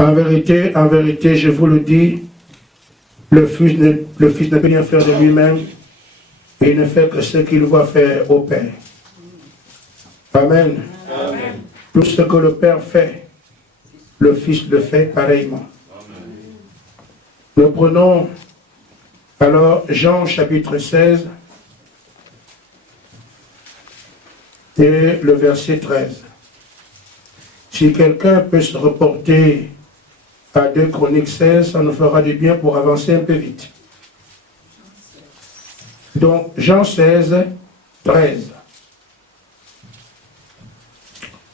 En vérité, je vous le dis, le Fils ne peut rien faire de lui-même, et il ne fait que ce qu'il voit faire au Père. Amen. Amen. Tout ce que le Père fait, le Fils le fait pareillement. Amen. Nous prenons alors Jean chapitre 16 et le verset 13. Si quelqu'un peut se reporter à 2 Chroniques 16, ça nous fera du bien pour avancer un peu vite. Donc, Jean 16, 13.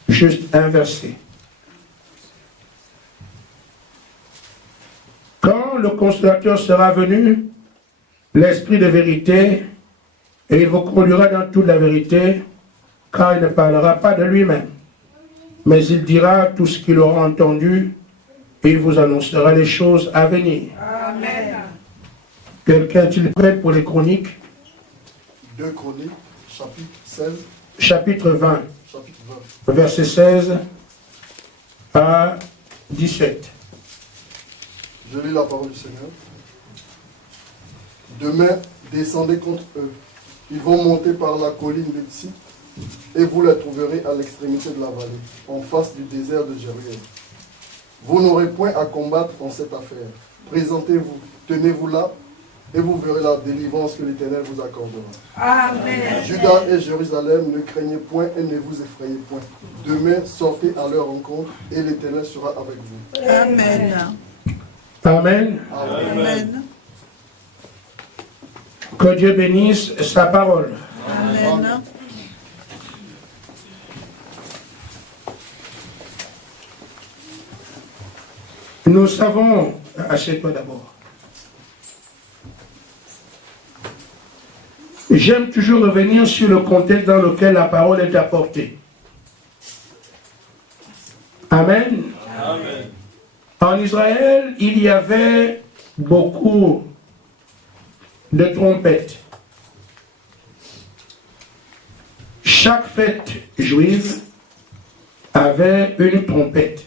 Juste un verset. Quand le Consolateur sera venu, l'Esprit de vérité, et il vous conduira dans toute la vérité, car il ne parlera pas de lui-même, mais il dira tout ce qu'il aura entendu, et il vous annoncera les choses à venir. Amen. Quelqu'un est-il prêt pour les chroniques? 2 Chroniques, chapitre 16. Chapitre 20. Verset 16 à 17. Je lis la parole du Seigneur. Demain, descendez contre eux. Ils vont monter par la colline de Tsi, et vous les trouverez à l'extrémité de la vallée, en face du désert de Jérusalem. Vous n'aurez point à combattre en cette affaire. Présentez-vous, tenez-vous là, et vous verrez la délivrance que l'Éternel vous accordera. Amen. Judas et Jérusalem, ne craignez point et ne vous effrayez point. Demain, sortez à leur rencontre, et l'Éternel sera avec vous. Amen. Amen. Amen. Que Dieu bénisse sa parole. Amen. Nous savons, assieds-toi d'abord. J'aime toujours revenir sur le contexte dans lequel la parole est apportée. Amen. Amen. En Israël, il y avait beaucoup de trompettes. Chaque fête juive avait une trompette.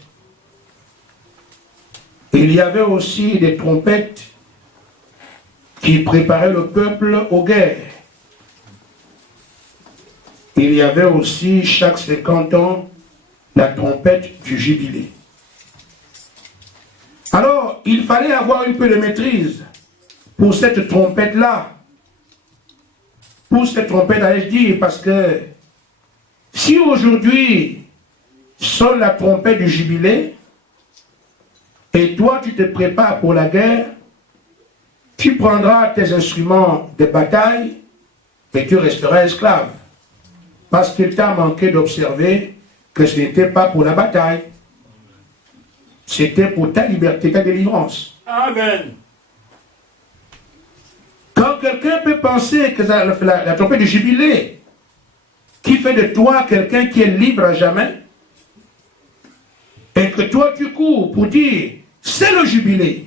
Il y avait aussi des trompettes qui préparaient le peuple aux guerres. Il y avait aussi, chaque 50 ans, la trompette du jubilé. Alors, il fallait avoir un peu de maîtrise pour cette trompette-là. Pour cette trompette, allais-je dire, parce que si aujourd'hui sonne la trompette du jubilé, et toi tu te prépares pour la guerre, tu prendras tes instruments de bataille et tu resteras esclave. Parce qu'il t'a manqué d'observer que ce n'était pas pour la bataille. C'était pour ta liberté, ta délivrance. Amen. Quand quelqu'un peut penser que la trompette du jubilé, qui fait de toi quelqu'un qui est libre à jamais, et que toi tu cours pour dire, c'est le jubilé,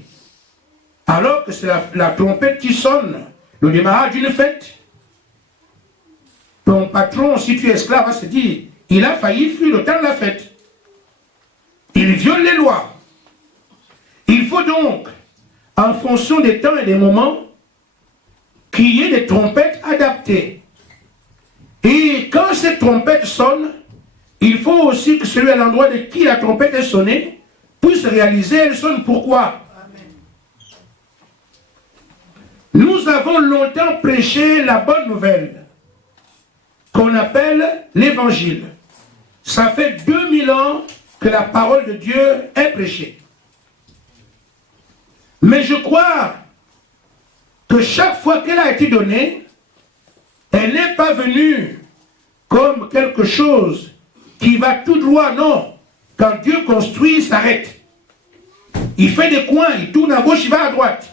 alors que c'est la trompette qui sonne, le démarrage d'une fête. Ton patron, si tu es esclave, va se dire, il a failli fuir le temps de la fête. Il viole les lois. Il faut donc, en fonction des temps et des moments, qu'il y ait des trompettes adaptées. Et quand cette trompette sonne, il faut aussi que celui à l'endroit de qui la trompette est sonnée puisse réaliser, elle sonne pourquoi. Nous avons longtemps prêché la bonne nouvelle qu'on appelle l'évangile. Ça fait 2000 ans que la parole de Dieu est prêchée. Mais je crois que chaque fois qu'elle a été donnée, elle n'est pas venue comme quelque chose qui va tout droit, non. Quand Dieu construit, il s'arrête. Il fait des coins, il tourne à gauche, il va à droite.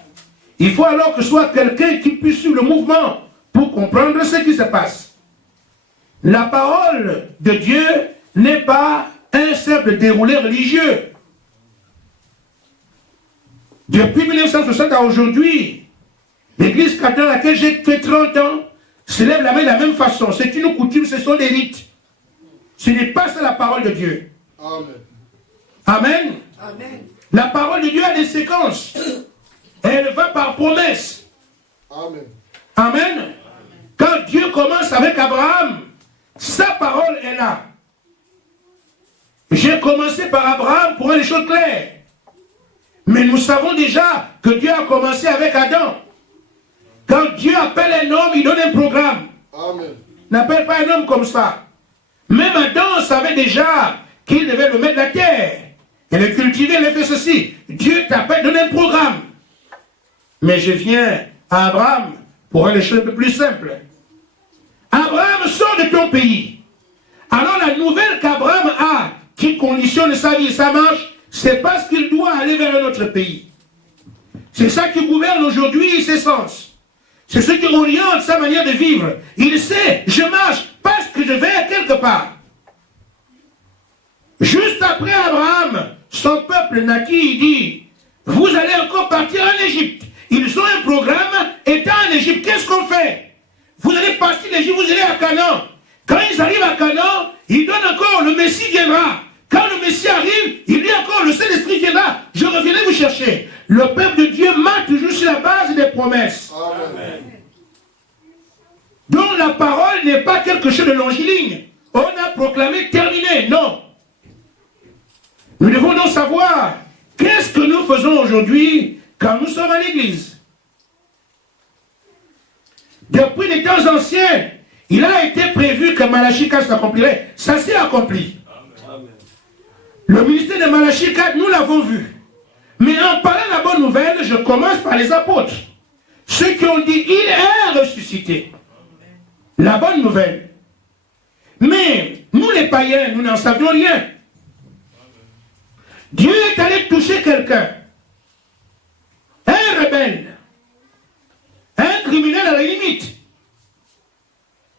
Il faut alors que ce soit quelqu'un qui puisse suivre le mouvement pour comprendre ce qui se passe. La parole de Dieu n'est pas un simple déroulé religieux. Depuis 1960 à aujourd'hui, l'église catholique dans laquelle j'ai fait 30 ans se lève la main de la même façon. C'est une coutume, ce sont des rites. Ce n'est pas ça la parole de Dieu. Amen. Amen. Amen. La parole de Dieu a des séquences. Elle va par promesse. Amen. Amen. Quand Dieu commence avec Abraham, sa parole est là. J'ai commencé par Abraham pour les choses claires. Mais nous savons déjà que Dieu a commencé avec Adam. Quand Dieu appelle un homme, il donne un programme. Amen. N'appelle pas un homme comme ça. Même Adam savait déjà qu'il devait le mettre la terre. Et le cultiver, il a fait ceci. Dieu t'appelle, donne un programme. Mais je viens à Abraham pour rendre les choses un peu plus simples. Abraham, sort de ton pays. Alors la nouvelle qu'Abraham a, qui conditionne sa vie et sa marche, c'est parce qu'il doit aller vers un autre pays. C'est ça qui gouverne aujourd'hui ses sens. C'est ce qui oriente sa manière de vivre. Il sait, je marche parce que je vais quelque part. Juste après Abraham, son peuple naquit, il dit, vous allez encore partir en Égypte. Ils ont un programme, étant en Égypte, qu'est-ce qu'on fait? Vous allez partir d'Égypte, vous allez à Canaan. Quand ils arrivent à Canaan, ils donnent encore, le Messie viendra. Quand le Messie arrive, il dit encore, le Saint-Esprit viendra, je reviendrai vous chercher. Le peuple de Dieu marche toujours sur la base des promesses. Amen. Donc la parole n'est pas quelque chose de longiligne. On a proclamé terminé, non. Nous devons donc savoir, qu'est-ce que nous faisons aujourd'hui quand nous sommes à l'église? Depuis les temps anciens, il a été prévu que Malachie 4 s'accomplirait. Ça s'est accompli. Amen. Le ministère de Malachie 4, nous l'avons vu. Mais en parlant de la bonne nouvelle, je commence par les apôtres. Ceux qui ont dit, il est ressuscité. La bonne nouvelle. Mais nous les païens, nous n'en savions rien. Dieu est allé toucher quelqu'un. Un rebelle. Un criminel à la limite.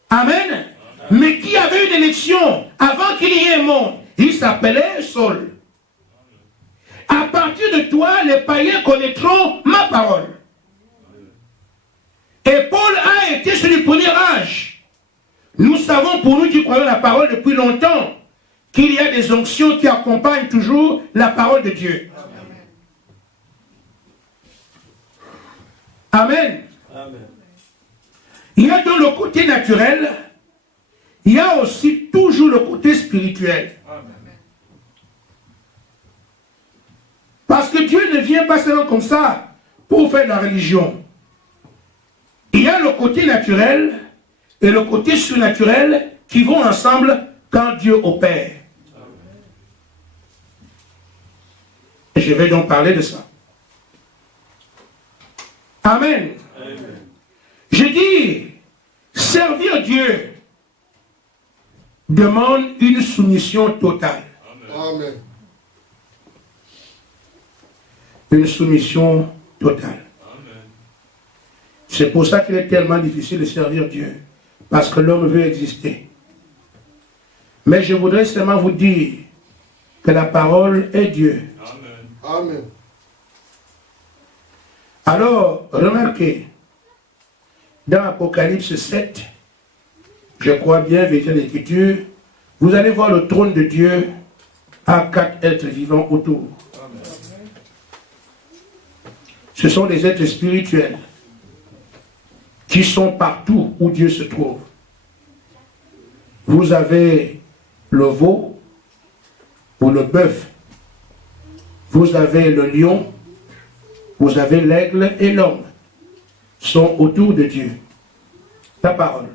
Amen. Mais qui avait une élection avant qu'il y ait un monde. Il s'appelait Saul. À partir de toi, les païens connaîtront ma parole. Et Paul a été sur le premier âge. Nous savons, pour nous qui croyons la parole depuis longtemps, qu'il y a des onctions qui accompagnent toujours la parole de Dieu. Amen. Amen. Il y a dans le côté naturel, il y a aussi toujours le côté spirituel. Amen. Parce que Dieu ne vient pas seulement comme ça pour faire de la religion. Il y a le côté naturel et le côté surnaturel qui vont ensemble quand Dieu opère. Et je vais donc parler de ça. Amen. Amen. Je dis, servir Dieu demande une soumission totale. Amen. Une soumission totale. Amen. C'est pour ça qu'il est tellement difficile de servir Dieu. Parce que l'homme veut exister. Mais je voudrais seulement vous dire que la parole est Dieu. Amen. Amen. Alors, remarquez, dans Apocalypse 7, je crois bien, vérifiez l'Écriture, vous allez voir le trône de Dieu à 4 êtres vivants autour. Amen. Ce sont des êtres spirituels qui sont partout où Dieu se trouve. Vous avez le veau ou le bœuf. Vous avez le lion. Vous avez l'aigle et l'homme. Sont autour de Dieu. Ta parole.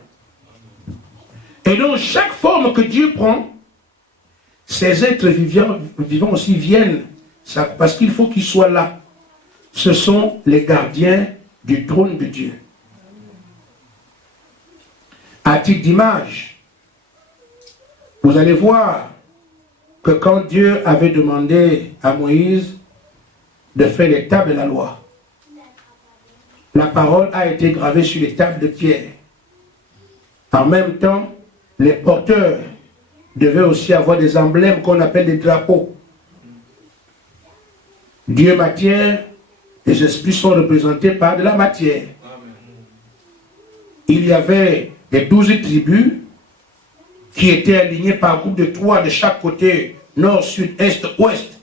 Et donc, chaque forme que Dieu prend, ces êtres vivants aussi viennent. Parce qu'il faut qu'ils soient là. Ce sont les gardiens du trône de Dieu. À titre d'image, vous allez voir que quand Dieu avait demandé à Moïse de faire les tables de la loi, la parole a été gravée sur les tables de pierre. En même temps, les porteurs devaient aussi avoir des emblèmes qu'on appelle des drapeaux. Dieu matière, les esprits sont représentés par de la matière. Il y avait les 12 tribus qui étaient alignées par groupe de 3 de chaque côté, nord, sud, est, ouest.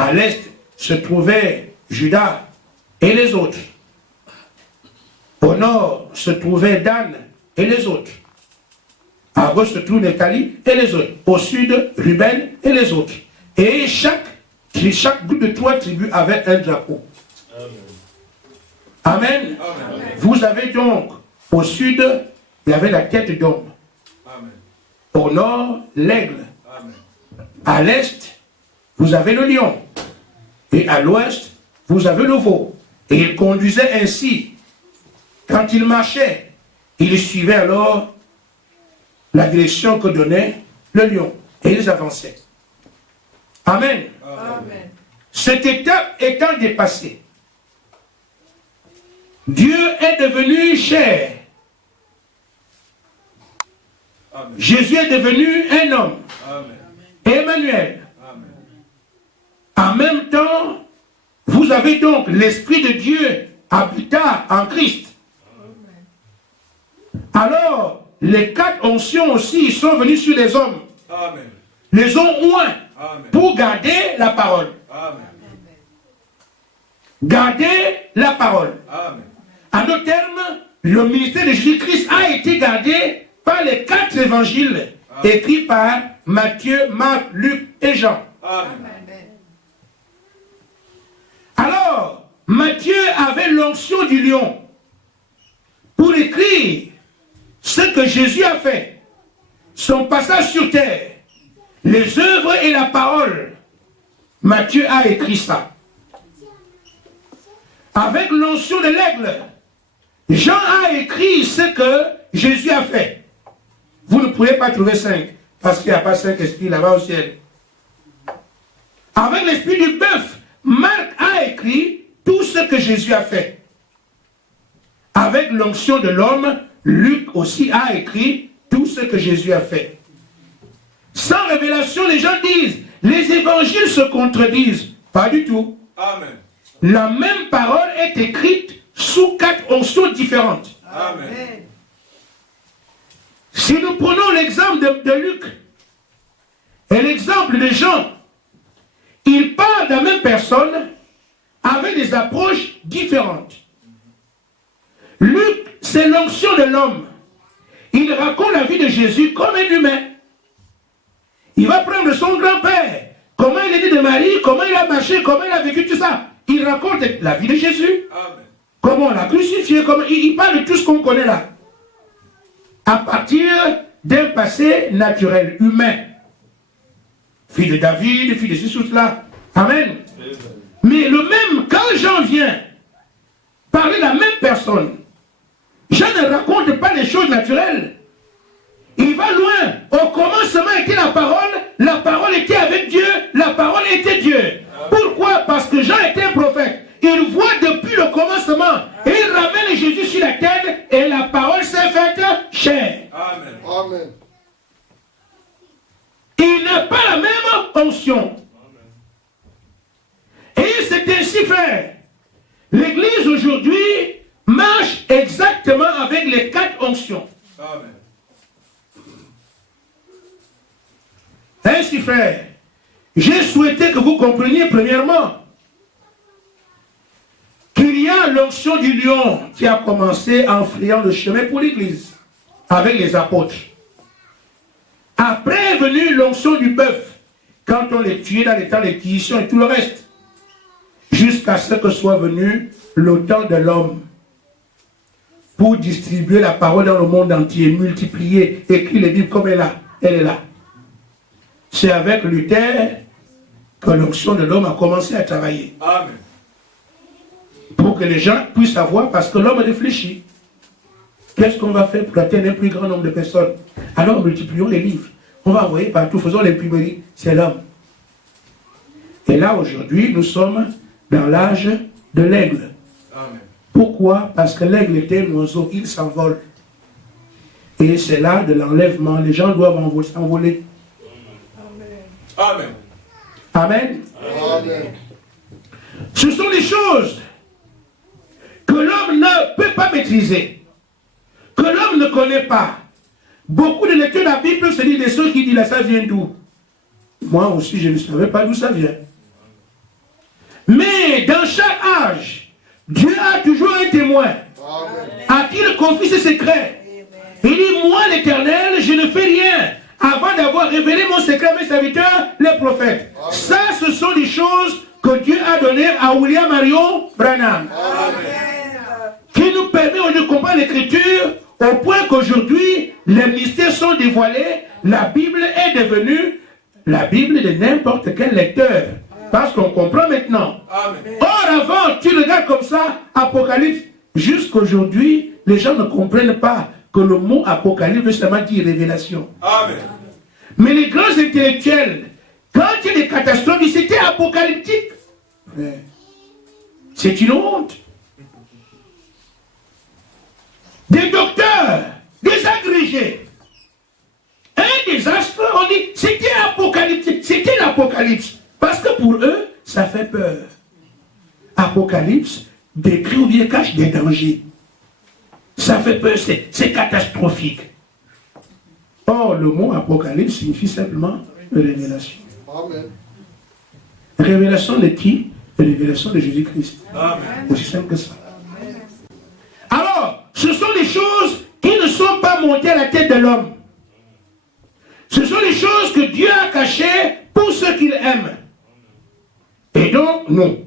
À l'est se trouvaient Juda et les autres. Au nord se trouvaient Dan et les autres. À gauche se trouve Nephtali et les autres. Au sud, Ruben et les autres. Et chaque groupe de 3 tribus avait un drapeau. Amen. Amen. Vous avez donc, au sud, il y avait la tête d'homme. Au nord, l'aigle. À l'est, vous avez le lion. Et à l'ouest, vous avez le veau. Et il conduisait ainsi. Quand il marchait, il suivait alors la direction que donnait le lion. Et ils avançaient. Amen. Amen. Cette étape étant dépassée, Dieu est devenu chair. Amen. Jésus est devenu un homme. Amen. Emmanuel. Amen. En même temps, vous avez donc l'Esprit de Dieu habita en Christ. Amen. Alors, les 4 onctions aussi sont venues sur les hommes. Amen. Les ont oints pour garder la parole. Amen. Garder la parole. Amen. En d'autres termes, le ministère de Jésus-Christ a été gardé par les 4 évangiles écrits par Matthieu, Marc, Luc et Jean. Amen. Alors, Matthieu avait l'onction du lion pour écrire ce que Jésus a fait, son passage sur terre, les œuvres et la parole. Matthieu a écrit ça. Avec l'onction de l'aigle, Jean a écrit ce que Jésus a fait. Vous ne pouvez pas trouver 5, parce qu'il n'y a pas 5 esprits là-bas au ciel. Avec l'esprit du bœuf, Marc a écrit tout ce que Jésus a fait. Avec l'onction de l'homme, Luc aussi a écrit tout ce que Jésus a fait. Sans révélation, les gens disent, les évangiles se contredisent. Pas du tout. Amen. La même parole est écrite sous 4 onctions différentes. Amen. Si nous prenons l'exemple de Luc et l'exemple de Jean, ils parlent de la même personne avec des approches différentes. Luc, c'est l'onction de l'homme. Il raconte la vie de Jésus comme un humain. Il va prendre son grand-père, comment il est né de Marie, comment il a marché, comment il a vécu tout ça. Il raconte la vie de Jésus. Amen. Comment on l'a crucifié, comment il parle de tout ce qu'on connaît là. À partir d'un passé naturel, humain. Fille de David, fille de Jésus, là. Amen. Mais le même, quand Jean vient parler de la même personne, Jean ne raconte pas les choses naturelles. Il va loin. Au commencement était la parole était avec Dieu, la parole était Dieu. Pourquoi? Parce que Jean était un prophète. Il voit depuis le commencement et il ramène Jésus sur la terre et la parole s'est faite chair. Amen. Amen. Il n'a pas la même onction. Et c'est ainsi fait. L'Église aujourd'hui marche exactement avec les 4 onctions. Amen. Ainsi frère, j'ai souhaité que vous compreniez premièrement qu'il y a l'onction du lion qui a commencé en frayant le chemin pour l'Église avec les apôtres. Après est venue l'onction du bœuf quand on les tuait dans les temps d'Inquisition et tout le reste, jusqu'à ce que soit venu le temps de l'homme pour distribuer la parole dans le monde entier, multiplier, écrire les Bibles comme elle est là. C'est avec Luther que l'onction de l'homme a commencé à travailler. Amen. Pour que les gens puissent savoir, parce que l'homme réfléchit. Qu'est-ce qu'on va faire pour atteindre un plus grand nombre de personnes? Alors multiplions les livres. On va envoyer partout, faisons l'imprimerie. C'est l'homme. Et là, aujourd'hui, nous sommes dans l'âge de l'aigle. Pourquoi? Parce que l'aigle était un oiseau, il s'envole. Et c'est là de l'enlèvement. Les gens doivent s'envoler. Amen. Amen. Amen. Ce sont des choses que l'homme ne peut pas maîtriser, que l'homme ne connaît pas. Beaucoup de lecteurs de la Bible se disent, des ceux qui disent là, ça vient d'où? Moi aussi, je ne savais pas d'où ça vient. Mais dans chaque âge, Dieu a toujours un témoin à qui il confie ses secrets. Il dit, moi l'Éternel, je ne fais rien avant d'avoir révélé mon secret à mes serviteurs, les prophètes. Amen. Ça, ce sont des choses que Dieu a données à William Marion Branham. Qui nous permet de comprendre l'Écriture au point qu'aujourd'hui, les mystères sont dévoilés. La Bible est devenue la Bible de n'importe quel lecteur. Parce qu'on comprend maintenant. Amen. Or, avant, tu regardes comme ça, Apocalypse. Jusqu'aujourd'hui, les gens ne comprennent pas que le mot Apocalypse veut seulement dire révélation. Amen. Mais les grands intellectuels, quand il y a des catastrophes, c'était apocalyptique. C'est une honte. Des docteurs, des agrégés. Un désastre, on dit, c'était apocalyptique. C'était l'Apocalypse. Parce que pour eux, ça fait peur. Apocalypse décrit ou bien cache des dangers. Ça fait peur, c'est catastrophique. Or, le mot Apocalypse signifie simplement révélation. Amen. Révélation de qui? Révélation de Jésus-Christ. Aussi simple que ça. Alors, ce sont des choses qui ne sont pas montées à la tête de l'homme. Ce sont des choses que Dieu a cachées pour ceux qu'il aime. Et donc, non.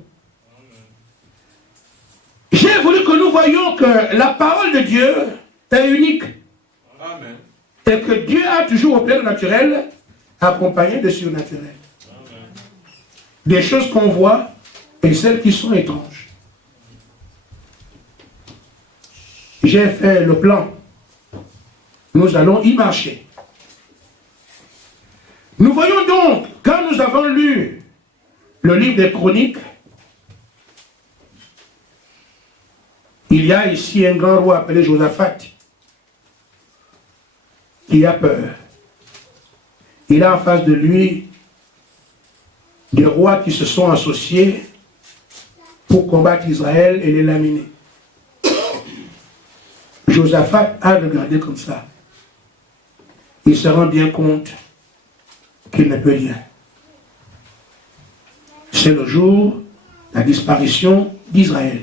J'ai voulu que nous voyions que la parole de Dieu est unique. Amen. Et que Dieu a toujours opéré le naturel accompagné de surnaturel. Amen. Des choses qu'on voit et celles qui sont étranges. J'ai fait le plan. Nous allons y marcher. Nous voyons donc, quand nous avons lu le livre des Chroniques, il y a ici un grand roi appelé Josaphat qui a peur. Il a en face de lui des rois qui se sont associés pour combattre Israël et les laminer. Josaphat a regardé comme ça. Il se rend bien compte qu'il ne peut rien. C'est le jour de la disparition d'Israël.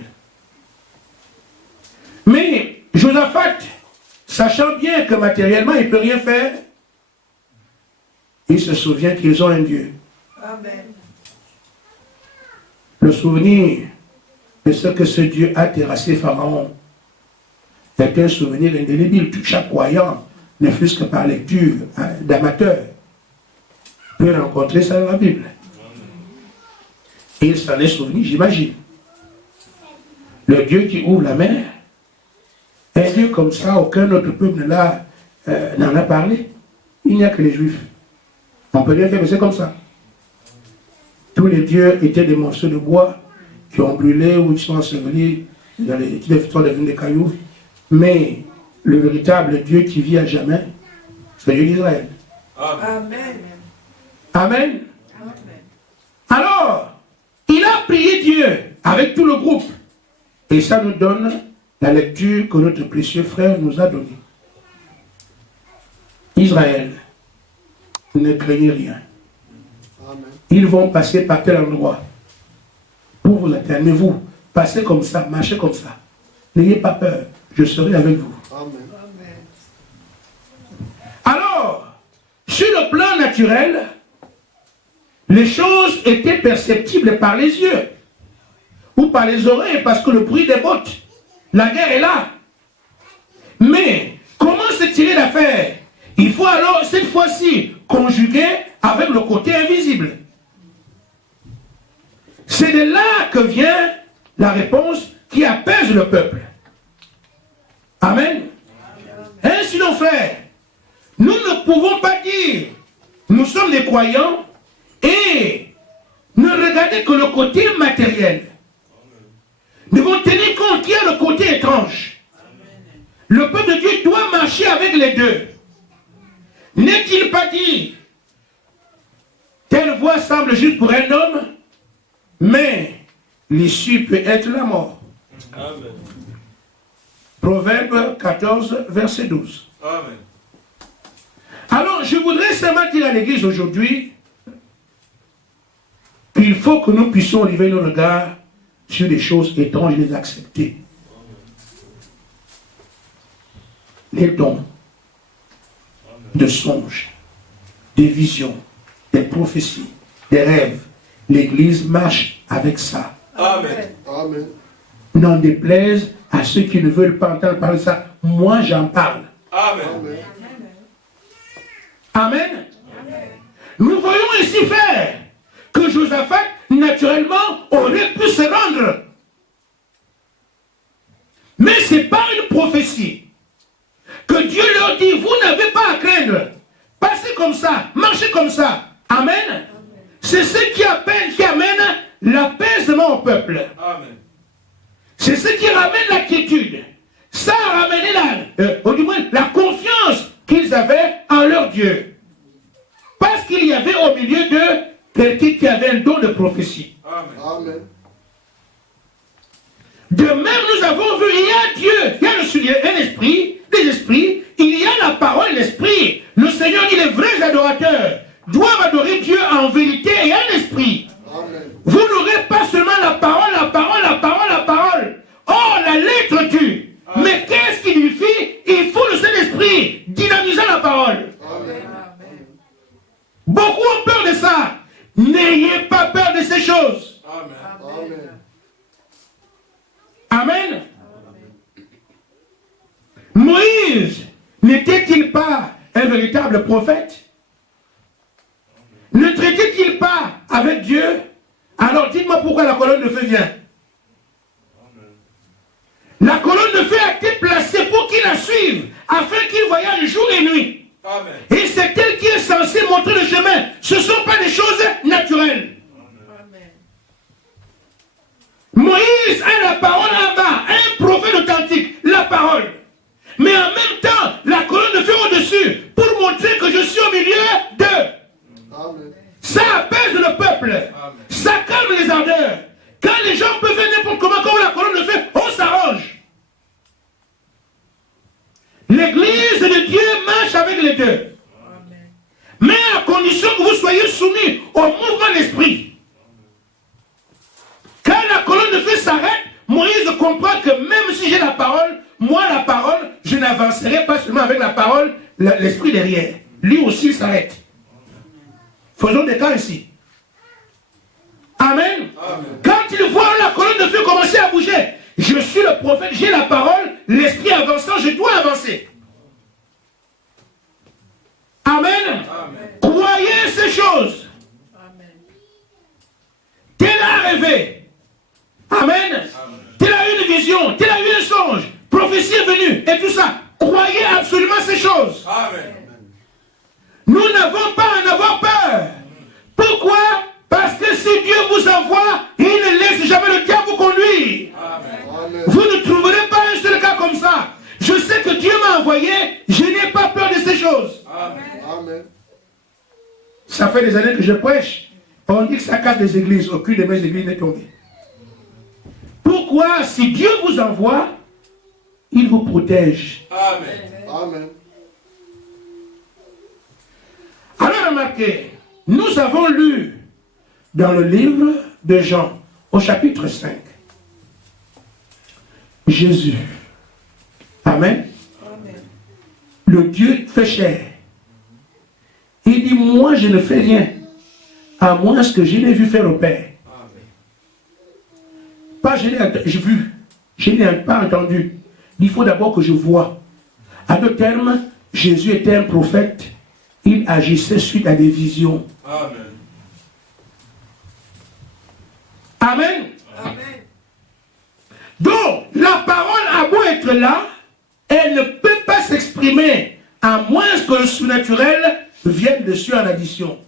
Mais Josaphat, sachant bien que matériellement il ne peut rien faire, il se souvient qu'ils ont un Dieu. Amen. Le souvenir de ce que ce Dieu a terrassé Pharaon est un souvenir indélébile. Chaque croyant, ne fût-ce que par lecture d'amateur, peut rencontrer ça dans la Bible. Et il s'en est souvenu, j'imagine. Le Dieu qui ouvre la mer, un Dieu comme ça, aucun autre peuple n'en a parlé. Il n'y a que les Juifs. On peut bien faire, mais c'est comme ça. Tous les dieux étaient des morceaux de bois qui ont brûlé ou qui sont ensevelis dans les sont devenus des cailloux. Mais le véritable Dieu qui vit à jamais, c'est Dieu d'Israël. Amen. Amen. Alors, il a prié Dieu avec tout le groupe. Et ça nous donne la lecture que notre précieux frère nous a donnée. Israël, ne craignez rien. Amen. Ils vont passer par tel endroit pour vous atteindre. Mais vous, passez comme ça, marchez comme ça. N'ayez pas peur, je serai avec vous. Amen. Alors, sur le plan naturel, les choses étaient perceptibles par les yeux ou par les oreilles parce que le bruit des bottes, la guerre est là. Mais comment se tirer d'affaire? Il faut alors cette fois-ci conjuguer avec le côté invisible. C'est de là que vient la réponse qui apaise le peuple. Amen. Ainsi donc frères, nous ne pouvons pas dire nous sommes des croyants et ne regarder que le côté matériel. Nous devons tenir compte qu'il y a le côté étrange. Le peuple de Dieu doit marcher avec les deux. N'est-il pas dit, telle voie semble juste pour un homme, mais l'issue peut être la mort. Amen. Proverbe 14, verset 12. Amen. Alors, je voudrais seulement dire à l'église aujourd'hui qu'il faut que nous puissions lever nos regards sur des choses étranges et les accepter. Les dons de songes, des visions, des prophéties, des rêves. L'Église marche avec ça. Amen. Amen. N'en déplaise à ceux qui ne veulent pas entendre parler de ça. Moi, j'en parle. Amen. Amen. Nous voyons ici faire que Josaphat, naturellement, aurait pu se rendre. Mais c'est pas une prophétie que Dieu leur dit, vous n'avez pas à craindre. Passez comme ça, marchez comme ça. Amen. C'est ce qui amène l'apaisement au peuple. Amen. C'est ce qui ramène la quiétude. Ça a ramené la confiance qu'ils avaient en leur Dieu. Parce qu'il y avait au milieu d'eux quelqu'un qui avait un don de prophétie. Amen. Amen. De même, nous avons vu, il y a Dieu, il y a un esprit, des esprits, il y a la parole, l'esprit. Le Seigneur dit, les vrais adorateurs doivent adorer Dieu en vérité et en esprit. Amen. Vous n'aurez pas seulement la parole, la parole, la parole, la parole. Oh, la lettre tue. Mais qu'est-ce qu'il lui fait? Il faut le Saint-Esprit dynamisant la parole. Amen. Beaucoup ont peur de ça. N'ayez pas peur de ces choses. Amen. Amen. Amen. Moïse n'était-il pas un véritable prophète? Ne traitait-il pas avec Dieu? Alors dites-moi pourquoi la colonne de feu vient. La colonne de feu a été placée pour qu'il la suive, afin qu'il voyage jour et nuit. Amen. Et c'est elle qui est censée montrer le chemin. Ce ne sont pas des choses naturelles. Moïse a la parole en bas, un prophète authentique, la parole. Mais en même temps, la colonne de feu au-dessus, pour montrer que je suis au milieu d'eux. Amen. Ça apaise le peuple. Ça calme les ardeurs. Quand les gens peuvent faire n'importe comment, comme la colonne de feu, on s'arrange. L'église de Dieu marche avec les deux. Mais à condition que vous soyez soumis au mouvement de l'esprit. Quand la colonne de feu s'arrête, Moïse comprend que même si j'ai la parole, moi la parole, je n'avancerai pas seulement avec la parole, l'esprit derrière. Lui aussi il s'arrête. Faisons des cas ici. Amen. Amen. Quand il voit la colonne de feu commencer à bouger, je suis le prophète, j'ai la parole, l'esprit avançant, je dois avancer. Amen. Amen. Croyez ces choses. Tel a rêvé. Amen. Tel a eu une vision, tel a eu un songe, prophétie est venue, et tout ça. Croyez absolument ces choses. Amen. Nous n'avons pas à en avoir peur. Pourquoi? Parce que si Dieu vous envoie, il ne laisse jamais le diable vous conduire. Amen. Vous ne trouverez pas un seul cas comme ça. Je sais que Dieu m'a envoyé, je n'ai pas peur de ces choses. Amen. Amen. Ça fait des années que je prêche. On dit que ça casse des églises. Aucune de mes églises n'est tombée. Pourquoi? Si Dieu vous envoie, il vous protège. Amen. Amen. Alors remarquez, nous avons lu dans le livre de Jean, au chapitre 5, Jésus. Amen. Le Dieu fait chair. Il dit, moi je ne fais rien, à moins que je n'ai vu faire au Père. Pas je l'ai vu, je n'ai pas entendu. Il faut d'abord que je vois. À d'autres termes, Jésus était un prophète. Il agissait suite à des visions. Amen. Amen. Donc, la parole a beau être là, elle ne peut pas s'exprimer à moins que le surnaturel vienne dessus en addition.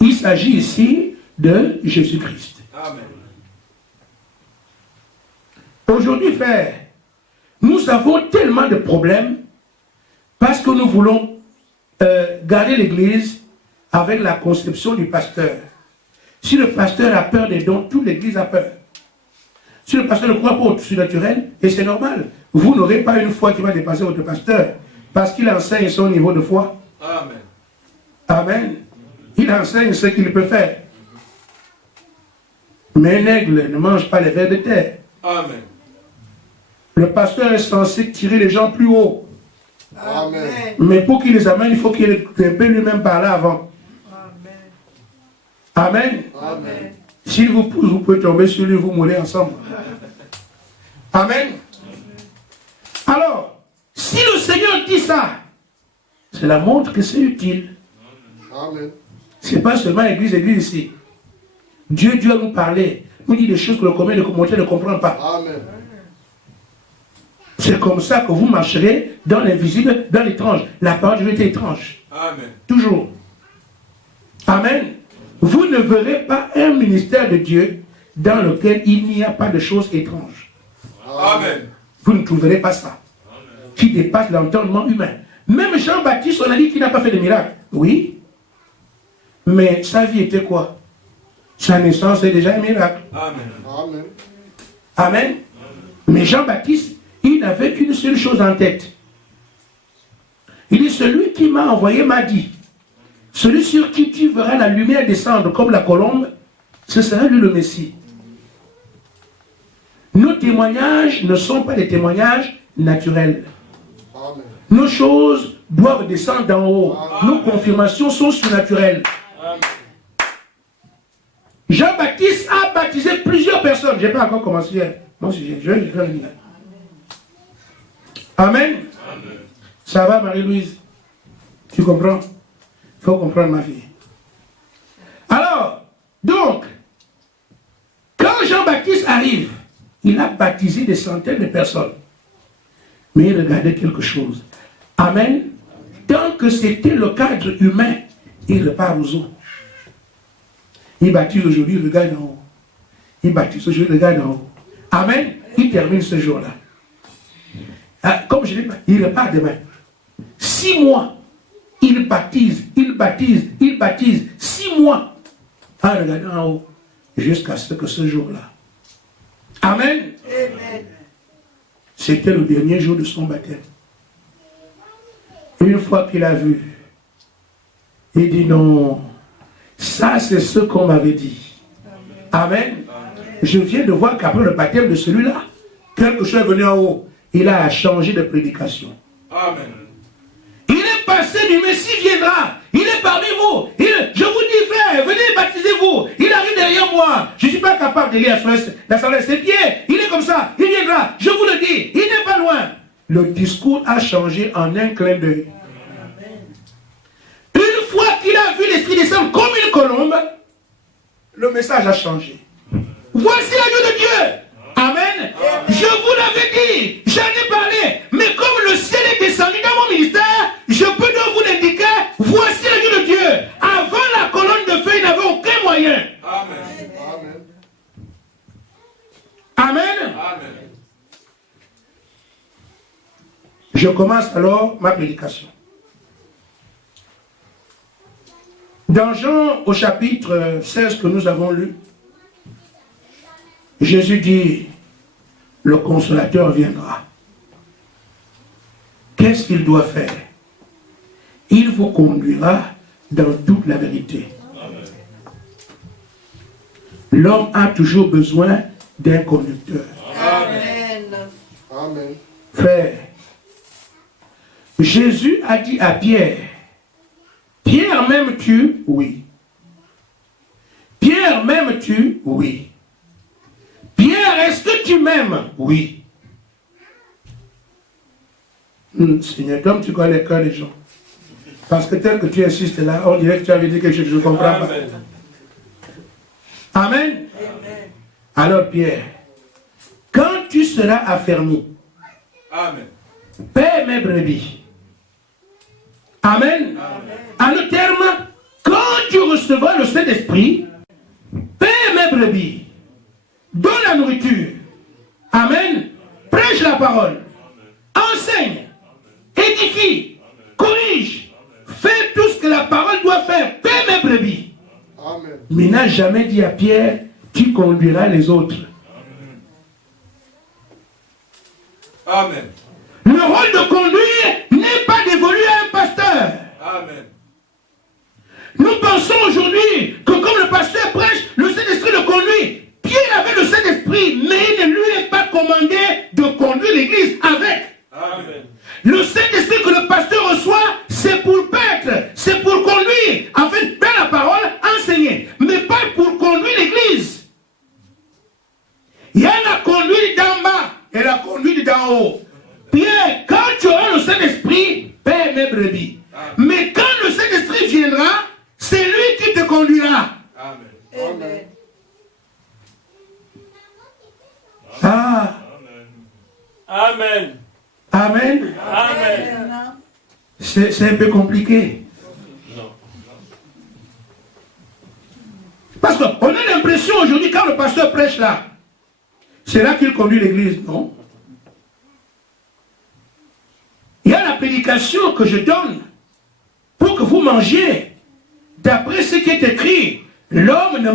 Il s'agit ici de Jésus-Christ. Amen. Aujourd'hui, frère, nous avons tellement de problèmes parce que nous voulons garder l'église avec la conception du pasteur. Si le pasteur a peur des dons, toute l'église a peur. Si le pasteur ne croit pas au surnaturel, et c'est normal, vous n'aurez pas une foi qui va dépasser votre pasteur parce qu'il enseigne son niveau de foi. Amen. Amen. Il enseigne ce qu'il peut faire. Mais un aigle ne mange pas les vers de terre. Amen. Le pasteur est censé tirer les gens plus haut. Amen. Mais pour qu'il les amène, il faut qu'il ait un peu lui-même parler avant. Amen. Amen. S'il vous pousse, vous pouvez tomber sur lui, vous mourrez ensemble. Amen. Alors, si le Seigneur dit ça, cela montre que c'est utile. Amen. Ce n'est pas seulement église ici. Dieu doit nous parler, nous dit des choses que le commun de commentaires ne comprend pas. Amen. C'est comme ça que vous marcherez dans l'invisible, dans l'étrange. La parole de Dieu est étrange. Amen. Toujours. Amen. Vous ne verrez pas un ministère de Dieu dans lequel il n'y a pas de choses étranges. Amen. Vous ne trouverez pas ça. Qui dépasse l'entendement humain. Même Jean-Baptiste, on a dit qu'il n'a pas fait de miracle. Oui. Mais sa vie était quoi? Sa naissance est déjà un miracle. Amen. Amen. Amen. Mais Jean-Baptiste, il n'avait qu'une seule chose en tête. Il dit, celui qui m'a envoyé m'a dit, celui sur qui tu verras la lumière descendre comme la colombe, ce sera lui le Messie. Nos témoignages ne sont pas des témoignages naturels. Amen. Nos choses doivent descendre d'en haut. Nos confirmations sont surnaturelles. Jean-Baptiste a baptisé plusieurs personnes. Je n'ai pas encore commencé hier. Mon sujet, je vais le dire. Amen. Ça va, Marie-Louise? Tu comprends? Il faut comprendre, ma fille. Alors, donc, quand Jean-Baptiste arrive, il a baptisé des centaines de personnes. Mais il regardait quelque chose. Amen. Tant que c'était le cadre humain, il repart aux eaux. Il baptise aujourd'hui, il regarde en haut. Il baptise aujourd'hui, il regarde en haut. Amen. Il termine ce jour-là. Comme je dis, il repart demain. 6 mois, il baptise, il baptise, il baptise. 6 mois, en regardant en haut, jusqu'à ce que ce jour-là. Amen. Amen. C'était le dernier jour de son baptême. Une fois qu'il a vu, il dit non, ça c'est ce qu'on m'avait dit. Amen. Je viens de voir qu'après le baptême de celui-là, quelque chose est venu en haut. Il a changé de prédication. Amen. Il est passé du Messie viendra. Il est parmi vous. Je vous dis, frère, venez baptisez-vous. Il arrive derrière moi. Je ne suis pas capable de lire la salette ses pieds. Il est comme ça. Il viendra. Je vous le dis. Il n'est pas loin. Le discours a changé en un clin d'œil. Une fois qu'il a vu l'Esprit descendre comme une colombe, le message a changé. Voici l'agneau de Dieu. Amen. Je vous l'avais dit, j'en ai parlé, mais comme le ciel est descendu dans mon ministère, je peux donc vous l'indiquer, voici l'agneau de Dieu. Avant la colonne de feu, il n'avait aucun moyen. Amen. Amen. Amen. Je commence alors ma prédication. Dans Jean au chapitre 16 que nous avons lu, Jésus dit, le consolateur viendra. Qu'est-ce qu'il doit faire? Il vous conduira dans toute la vérité. L'homme a toujours besoin d'un conducteur. Amen. Amen. Frère, Jésus a dit à Pierre, Pierre m'aimes-tu? Oui. Pierre m'aimes-tu? Oui. Pierre, est-ce que tu m'aimes? Oui. Seigneur, comme tu connais le cœur des gens. Parce que tel que tu insistes là, on dirait que tu avais dit quelque chose que je ne comprends pas. Amen. Amen. Amen. Alors Pierre, quand tu seras affermi, Amen. paie mes brebis. Amen. À le terme, quand tu recevras le Saint-Esprit, paie mes brebis. Donne la nourriture. Amen. Prêche la parole. Enseigne. Édifie. Corrige. Fais tout ce que la parole doit faire. Paie mes brebis. Amen. Mais il n'a jamais dit à Pierre, tu conduiras les autres. Amen. Le rôle de conduire n'est pas dévolu à un pasteur. Amen. Nous pensons aujourd'hui le Saint-Esprit paie mes brebis. Amen. Mais quand le Saint-Esprit viendra, c'est lui qui te conduira. Amen. Amen. Ah, Amen. amen. Amen. C'est un peu compliqué. Non. Parce qu'on a l'impression aujourd'hui, quand le pasteur prêche là, c'est là qu'il conduit l'église, non? Il y a la prédication que je donne pour que vous mangiez. D'après ce qui est écrit, l'homme ne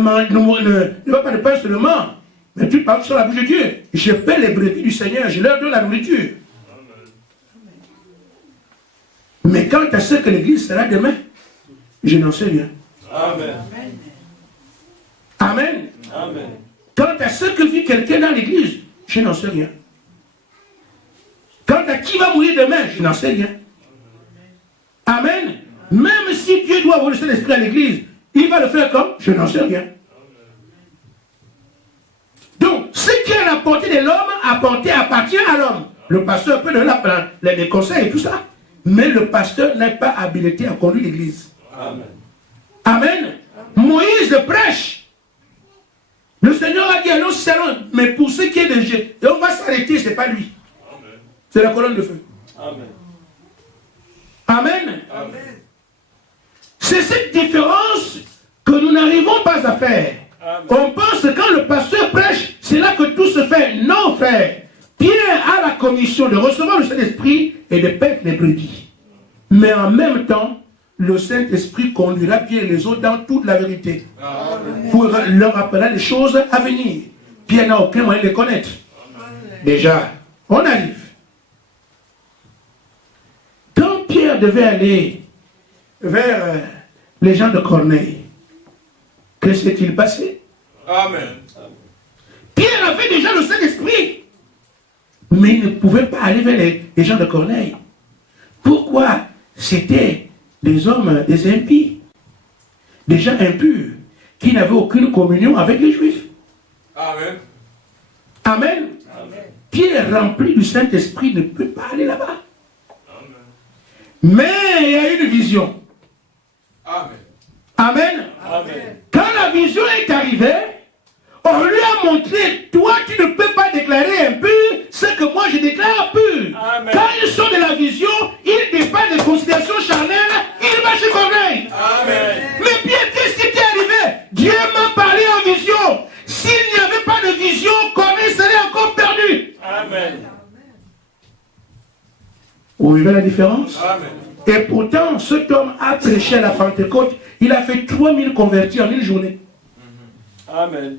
va pas de pain seulement, mais tu parles sur la bouche de Dieu. Je paie les brebis du Seigneur, je leur donne la nourriture. Mais quant à ce que l'église sera demain, je n'en sais rien. Amen. Amen. Amen. Quant à ce que vit quelqu'un dans l'église, je n'en sais rien. Quant à qui va mourir demain, je n'en sais rien. Amen. Même si Dieu doit avoir le Saint-Esprit à l'église, il va le faire comme? Je n'en sais rien. Donc, ce qui est à la portée de l'homme appartient à l'homme. Le pasteur peut donner les conseils et tout ça. Mais le pasteur n'est pas habilité à conduire l'église. Amen. Amen. Moïse prêche. Le Seigneur a dit à nos salons, mais pour ce qui est de Dieu, et on va s'arrêter, ce n'est pas lui. C'est la colonne de feu. Amen. Amen. Amen. C'est cette différence que nous n'arrivons pas à faire. Amen. On pense que quand le pasteur prêche, c'est là que tout se fait. Non, frère. Pierre a la commission de recevoir le Saint-Esprit et de paître les brebis. Mais en même temps, le Saint-Esprit conduira Pierre et les autres dans toute la vérité. Amen. Pour leur rappeler les choses à venir. Pierre n'a aucun moyen de les connaître. Déjà, on arrive. Quand Pierre devait aller vers les gens de Corneille, que s'est-il passé? Amen. Pierre avait déjà le Saint-Esprit, mais il ne pouvait pas aller vers les gens de Corneille. Pourquoi? C'était des hommes, des impies, des gens impurs, qui n'avaient aucune communion avec les Juifs. Amen. Amen. Amen. Pierre, rempli du Saint-Esprit, ne peut pas aller là-bas. Mais il y a une vision. Amen. Amen. Amen. Quand la vision est arrivée, on lui a montré, toi tu ne peux pas déclarer impur ce que moi je déclare pur. Amen. Quand ils sont de la vision, ils dépassent des considérations charnelles, il va chez Corneille. Amen. Mais Pierre, qu'est-ce qui t'est arrivé? Dieu m'a parlé en vision. S'il n'y avait pas de vision, Corneille serait encore perdu. Amen. Vous voyez la différence? Amen. Et pourtant, cet homme a prêché à la Pentecôte. Il a fait 3000 convertis en une journée. Amen.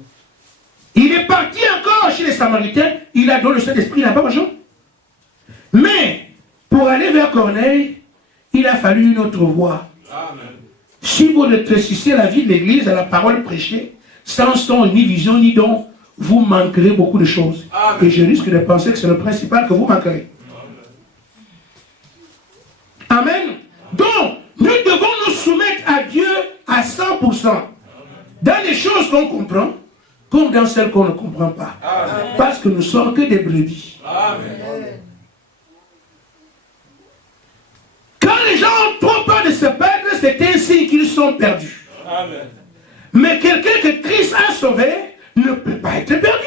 Il est parti encore chez les Samaritains. Il a donné le Saint-Esprit là-bas aux gens. Mais, pour aller vers Corneille, il a fallu une autre voie. Amen. Si vous rétrécissez la vie de l'Église à la parole prêchée, sans son, ni vision, ni don, vous manquerez beaucoup de choses. Amen. Et je risque de penser que c'est le principal que vous manquerez. Amen. Donc, nous devons nous soumettre à Dieu à 100%. Dans les choses qu'on comprend, comme dans celles qu'on ne comprend pas. Amen. Parce que nous sommes que des brebis. Amen. Quand les gens ont trop peur de se perdre, c'est ainsi qu'ils sont perdus. Amen. Mais quelqu'un que Christ a sauvé ne peut pas être perdu.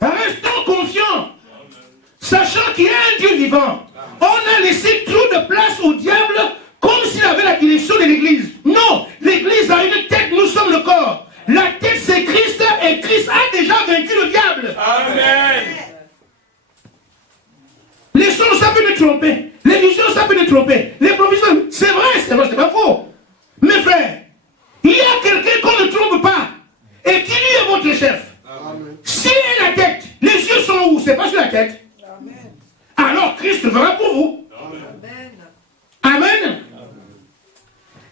Restons confiants, sachant qu'il y a un Dieu vivant. On a laissé trop de place au diable comme s'il avait la direction de l'église. Non, l'église a une tête, nous sommes le corps. La tête c'est Christ et Christ a déjà vaincu le diable. Amen. Les songes, ça peut nous tromper. Les visions, ça peut nous tromper. Les provisions, c'est vrai, c'est pas faux. Mes frères, il y a quelqu'un qu'on ne trompe pas et qui lui est votre chef. Amen. Si est la tête, les yeux sont où? C'est pas sur la tête. Amen. Alors Christ verra pour vous. Amen. Amen.